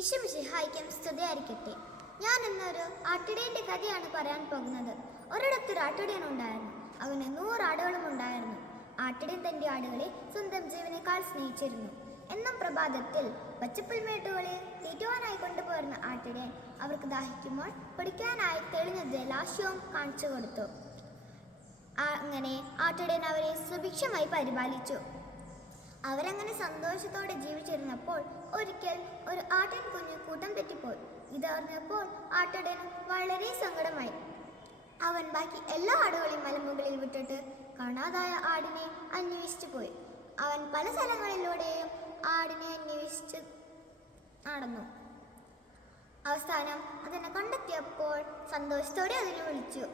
ഈശ്വമിഷിഹായിക്കും സ്തുതിയായിരിക്കട്ടെ ഞാൻ ഇന്നൊരു ആട്ടിടയന്റെ കഥയാണ് പറയാൻ പോകുന്നത്. ഒരിടത്തൊരു ആട്ടിടയൻ ഉണ്ടായിരുന്നു. അവന് നൂറ് ആടുകളും ഉണ്ടായിരുന്നു. ആട്ടിടയൻ തന്റെ ആടുകളെ സ്വന്തം ജീവനേക്കാൾ സ്നേഹിച്ചിരുന്നു. എന്നും പ്രഭാതത്തിൽ പച്ചപ്പുൽമേട്ടുകളെ തീറ്റുവാനായി കൊണ്ടുപോരുന്ന ആട്ടിടയൻ അവർക്ക് ദാഹിക്കുമ്പോൾ കുടിക്കാനായി തെളിഞ്ഞ ജലാശയവും കാണിച്ചു കൊടുത്തു. അങ്ങനെ ആട്ടിടയൻ അവരെ സുഭിക്ഷമായി പരിപാലിച്ചു. അവരങ്ങനെ സന്തോഷത്തോടെ ജീവിച്ചിരുന്നപ്പോൾ ഒരിക്കൽ ഒരു ആട്ടൻ കുഞ്ഞ് കൂട്ടം തെറ്റിപ്പോയി. ഇതറിഞ്ഞപ്പോൾ ആട്ടടന് വളരെ സങ്കടമായി. അവൻ ബാക്കി എല്ലാ ആടുകളെയും മലമുകളിൽ വിട്ടിട്ട് കാണാതായ ആടിനെ അന്വേഷിച്ചു പോയി. അവൻ പല സ്ഥലങ്ങളിലൂടെയും ആടിനെ അന്വേഷിച്ച് നടന്നു. അവസാനം അതിനെ കണ്ടെത്തിയപ്പോൾ സന്തോഷത്തോടെ അതിനെ വിളിച്ചു.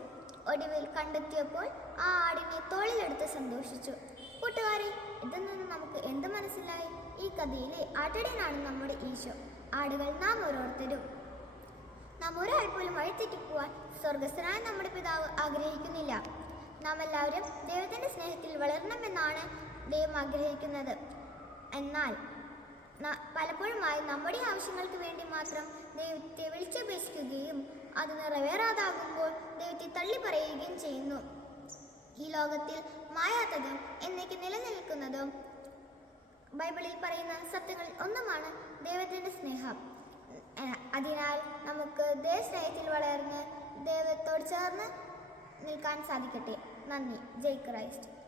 ഒടുവിൽ കണ്ടെത്തിയപ്പോൾ ആ ആടിനെ തോളിലെടുത്ത് സന്തോഷിച്ചു. കൂട്ടുകാരെ ഇതിൽ നമുക്ക് എന്ത് മനസ്സിലായി? ഈ കഥയിലെ ആട്ടിടയനാണ് നമ്മുടെ ഈശോ. ആടുകൾ നാം ഓരോരുത്തരും. നാം ഒരാൾ പോലും വഴിതെറ്റിപ്പോവാൻ സ്വർഗസ്ഥനായ നമ്മുടെ പിതാവ് ആഗ്രഹിക്കുന്നില്ല. നാം എല്ലാവരും ദൈവത്തിന്റെ സ്നേഹത്തിൽ വളരണമെന്നാണ് ദൈവം ആഗ്രഹിക്കുന്നത്. എന്നാൽ പലപ്പോഴുമായി നമ്മുടെ ആവശ്യങ്ങൾക്ക് വേണ്ടി മാത്രം ദൈവത്തെ വിളിച്ചപേക്ഷിക്കുകയും അത് നിറവേറാതാകുമ്പോൾ ദൈവത്തെ തള്ളി പറയുകയും ചെയ്യുന്നു. ഈ ലോകത്തിൽ മായാത്തതും എന്നേക്ക് നിലനിൽക്കുന്നതും. ബൈബിളിൽ പറയുന്ന സത്യങ്ങളിൽ ഒന്നുമാണ് ദൈവത്തിന്റെ സ്നേഹം. അതിനാൽ നമുക്ക് ദൈവസ്നേഹത്തിൽ വളർന്ന് ദൈവത്തോട് ചേർന്ന് നിൽക്കാൻ സാധിക്കട്ടെ. നന്ദി. ജയ് ക്രൈസ്റ്റ്.